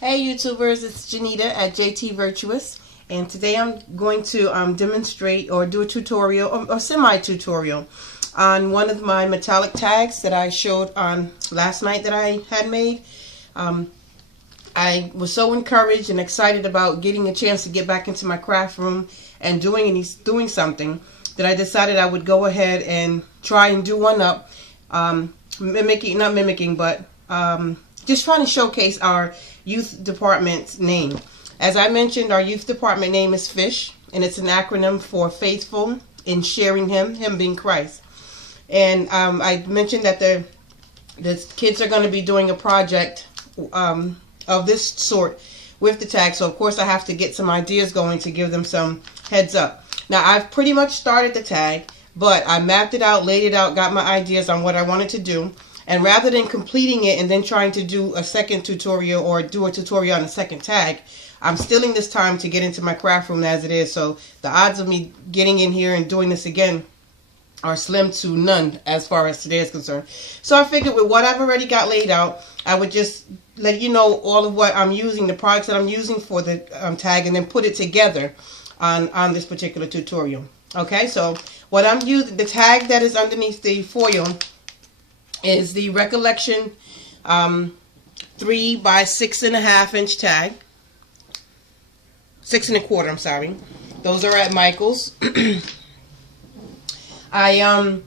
Hey YouTubers, it's Janita at JT Virtuous, and today I'm going to demonstrate or do a tutorial or semi-tutorial on one of my metallic tags that I showed on last night that I had made. I was so encouraged and excited about getting a chance to get back into my craft room and doing something that I decided I would go ahead and try and do one up, not mimicking, but just trying to showcase our youth department's name. As I mentioned, our youth department name is FISH, and it's an acronym for Faithful in Sharing Him being Christ. And I mentioned that the kids are going to be doing a project of this sort with the tag, so of course I have to get some ideas going to give them some heads up. Now I've pretty much started the tag, but I mapped it out, laid it out, got my ideas on what I wanted to do. And rather than completing it and then trying to do a second tutorial or do a tutorial on a second tag, I'm stealing this time to get into my craft room as it is. So the odds of me getting in here and doing this again are slim to none as far as today is concerned. So I figured with what I've already got laid out, I would just let you know all of what I'm using, the products that I'm using for the tag, and then put it together on this particular tutorial. Okay, so what I'm using, the tag that is underneath the foil is the Recollection 3 by 6.5 inch tag. 6 1/4, I'm sorry. Those are at Michael's. I am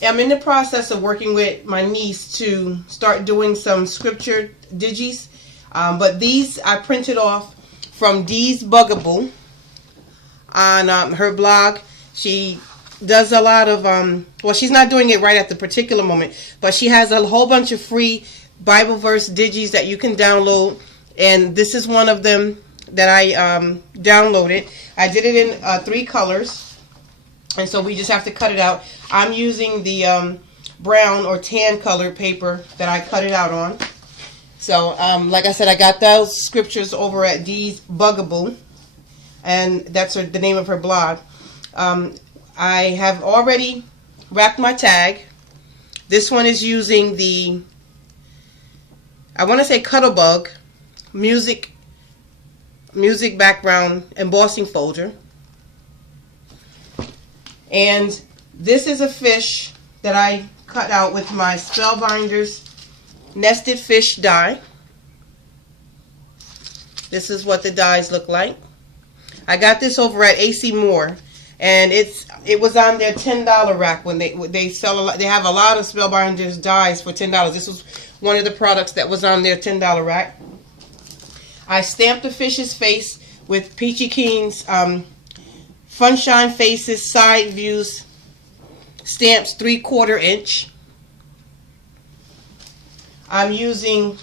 in the process of working with my niece to start doing some scripture digis. But these I printed off from Dee's Bugaboo on her blog. She does a lot of well, she's not doing it right at the particular moment, but she has a whole bunch of free Bible verse digis that you can download, and this is one of them that I downloaded. I did it in 3 colors, and so we just have to cut it out. I'm using the brown or tan colored paper that I cut it out on. So like I said, I got those scriptures over at Dee's Bugaboo, and that's the name of her blog. I have already wrapped my tag. This one is using the, I want to say Cuttlebug music background embossing folder. And this is a fish that I cut out with my Spellbinders nested fish die. This is what the dies look like. I got this over at AC Moore, and it was on their $10 rack when they sell a lot. They have a lot of Spellbinders dies for $10. This was one of the products that was on their $10 rack. I stamped the fish's face with Peachy Keen's Funshine Faces Side Views stamps 3/4 inch. I'm using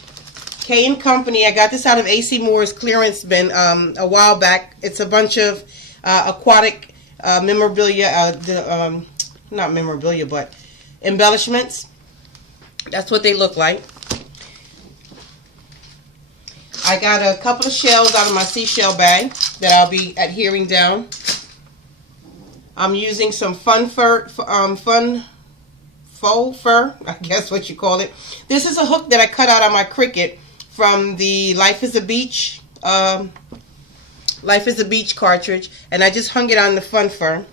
K & Company. I got this out of AC Moore's clearance bin a while back. It's a bunch of aquatic memorabilia, not memorabilia, but embellishments. That's what they look like. I got a couple of shells out of my seashell bag that I'll be adhering down. I'm using some faux fur, I guess what you call it. This is a hook that I cut out on my Cricut from the Life is a Beach cartridge, and I just hung it on the fun fur.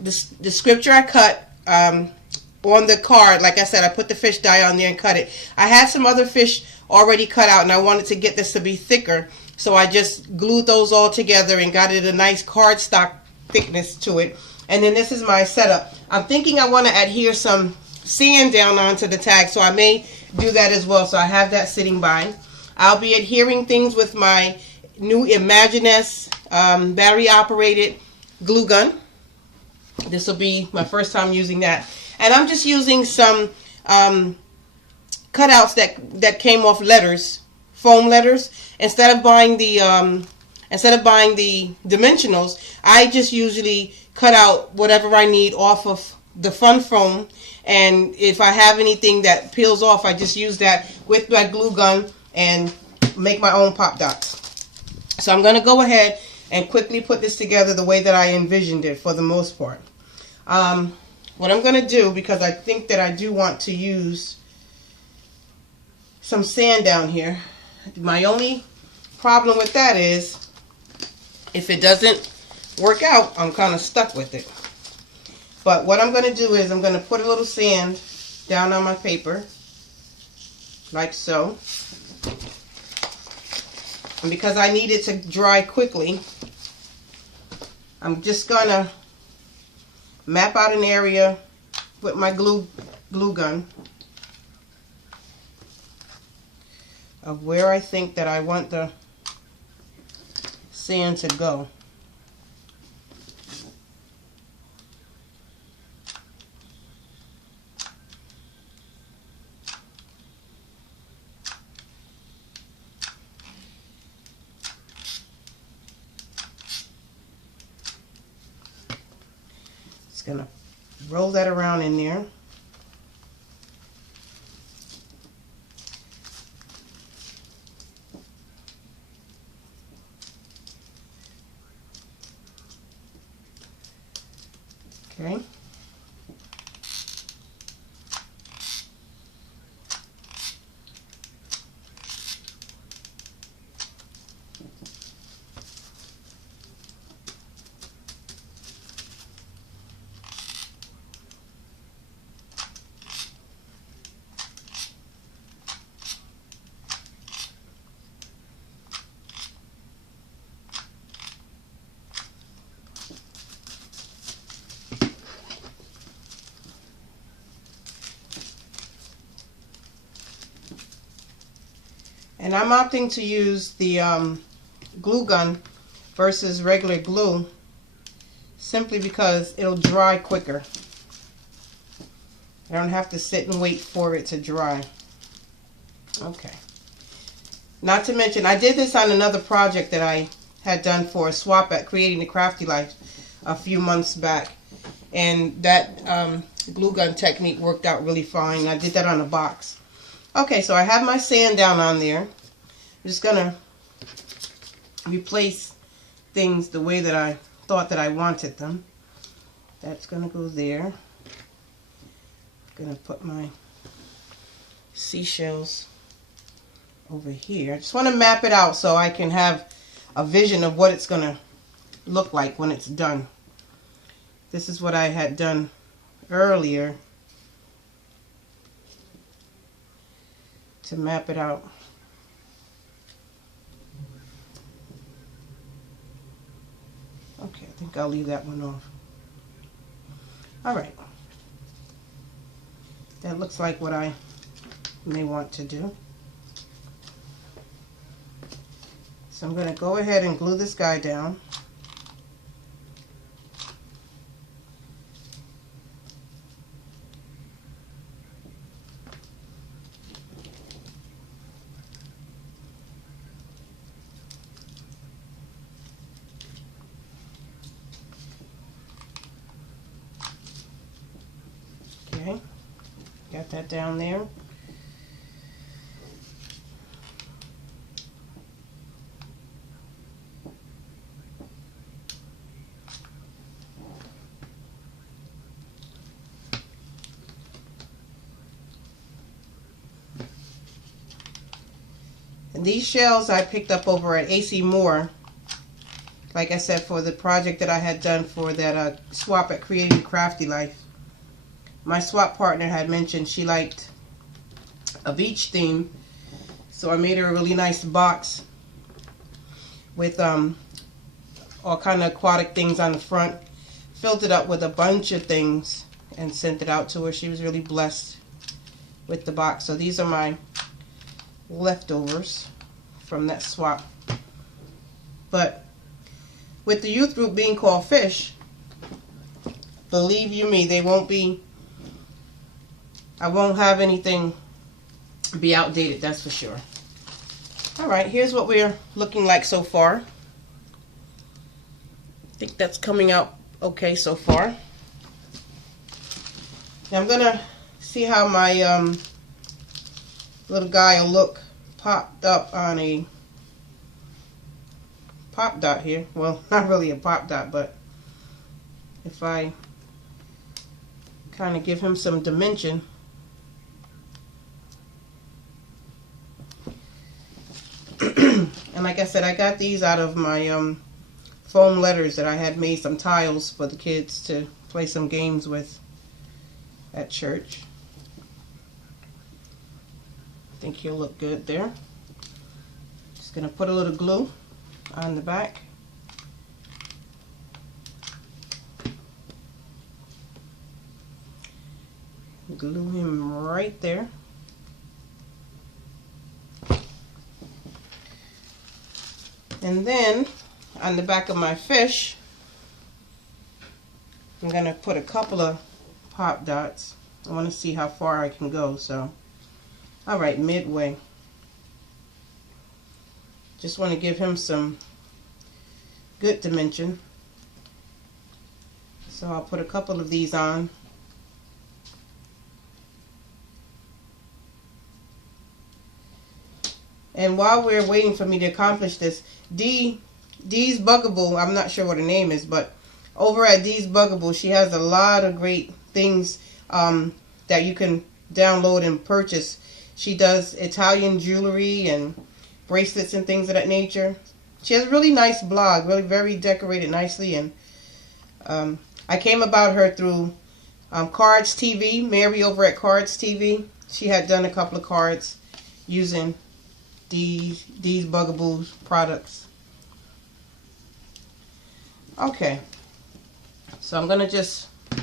The scripture I cut on the card, like I said, I put the fish die on there and cut it. I had some other fish already cut out, and I wanted to get this to be thicker, so I just glued those all together and got it a nice cardstock thickness to it. And then this is my setup. I'm thinking I want to adhere some sand down onto the tag, so I may do that as well. So I have that sitting by. I'll be adhering things with my new Imaginess battery operated glue gun. This will be my first time using that, and I'm just using some cutouts that came off letters, foam letters. Instead of buying the dimensionals, I just usually cut out whatever I need off of the fun foam, and if I have anything that peels off, I just use that with my glue gun and make my own pop dots. So I'm going to go ahead and quickly put this together the way that I envisioned it for the most part. What I'm going to do, because I think that I do want to use some sand down here, My only problem with that is if it doesn't work out, I'm kind of stuck with it. But what I'm going to do is I'm going to put a little sand down on my paper, like so. And because I need it to dry quickly, I'm just going to map out an area with my glue gun of where I think that I want the sand to go. Just gonna roll that around in there. Okay. And I'm opting to use the glue gun versus regular glue simply because it'll dry quicker. I don't have to sit and wait for it to dry. Okay. Not to mention, I did this on another project that I had done for a swap at Creating the Crafty Life a few months back. And that glue gun technique worked out really fine. I did that on a box. Okay, so I have my sand down on there. I'm just going to replace things the way that I thought that I wanted them. That's going to go there. I'm going to put my seashells over here. I just want to map it out so I can have a vision of what it's going to look like when it's done. This is what I had done earlier to map it out. Okay, I think I'll leave that one off. Alright. That looks like what I may want to do. So I'm going to go ahead and glue this guy down. Okay, got that down there. And these shells I picked up over at AC Moore, like I said, for the project that I had done for that swap at Creating the Crafty Life. My swap partner had mentioned she liked a beach theme, so I made her a really nice box with all kind of aquatic things on the front. Filled it up with a bunch of things and sent it out to her. She was really blessed with the box. So these are my leftovers from that swap. But with the youth group being called Fish, believe you me, they won't be, I won't have anything be outdated, that's for sure. Alright, here's what we're looking like so far. I think that's coming out okay so far. Now I'm gonna see how my little guy will look popped up on a pop dot here. Well, not really a pop dot, but if I kind of give him some dimension. like I said, I got these out of my foam letters that I had made some tiles for the kids to play some games with at church. I think he'll look good there. Just going to put a little glue on the back. Glue him right there. And then on the back of my fish, I'm going to put a couple of pop dots. I want to see how far I can go, so alright, midway. Just want to give him some good dimension. So I'll put a couple of these on. And while we're waiting for me to accomplish this, Dee's Bugaboo, I'm not sure what her name is, but over at Dee's Bugaboo, she has a lot of great things that you can download and purchase. She does Italian jewelry and bracelets and things of that nature. She has a really nice blog, really very decorated nicely. And I came about her through Cards TV, Mary over at Cards TV. She had done a couple of cards using these Bugaboo's products. Okay, so I'm gonna just, I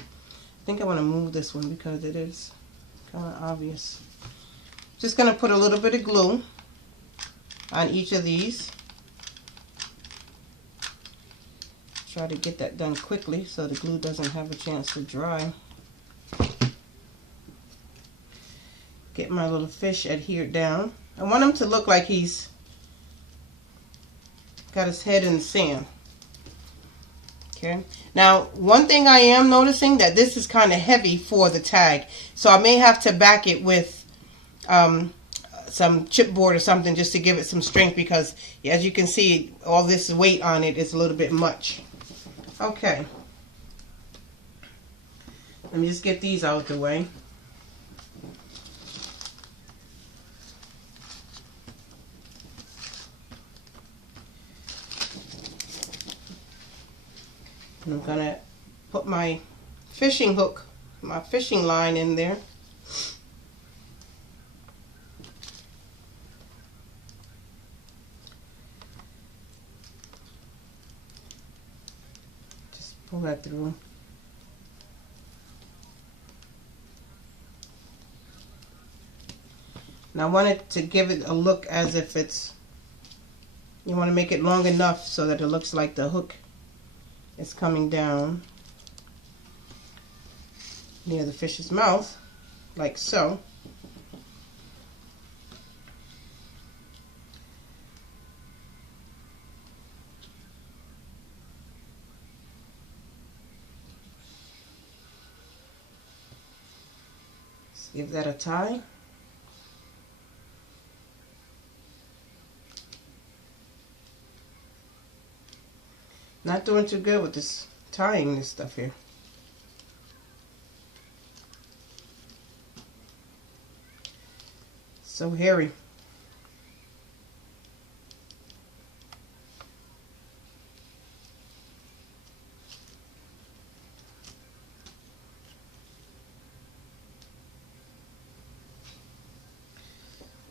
think I want to move this one because it is kind of obvious. Just gonna put a little bit of glue on each of these. Try to get that done quickly so the glue doesn't have a chance to dry. Get my little fish adhered down. I want him to look like he's got his head in the sand. Okay. Now, one thing I am noticing that this is kind of heavy for the tag, so I may have to back it with some chipboard or something just to give it some strength, because as you can see, all this weight on it is a little bit much. Okay. Let me just get these out of the way. And I'm gonna put my fishing hook, my fishing line in there. Just pull that through. Now I want it to give it a look as if it's, you want to make it long enough so that it looks like the hook is coming down near the fish's mouth, like so. Let's give that a tie. Not doing too good with this tying this stuff here. So hairy.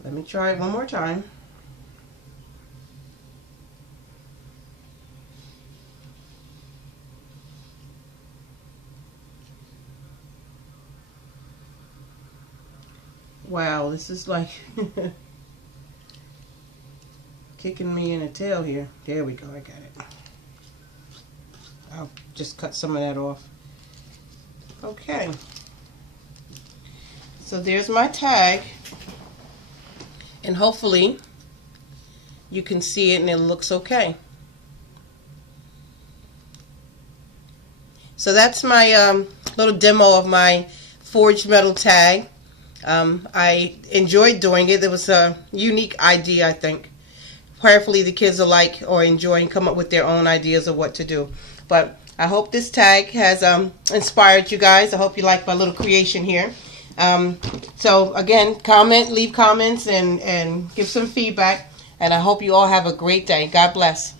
Let me try it one more time. Wow, this is like kicking me in the tail here. There we go, I got it. I'll just cut some of that off. Okay. So there's my tag. And hopefully you can see it and it looks okay. So that's my little demo of my forged metal tag. I enjoyed doing it. It was a unique idea, I think. Hopefully the kids will like or enjoy and come up with their own ideas of what to do. But I hope this tag has inspired you guys. I hope you like my little creation here. So again, leave comments and give some feedback. And I hope you all have a great day. God bless.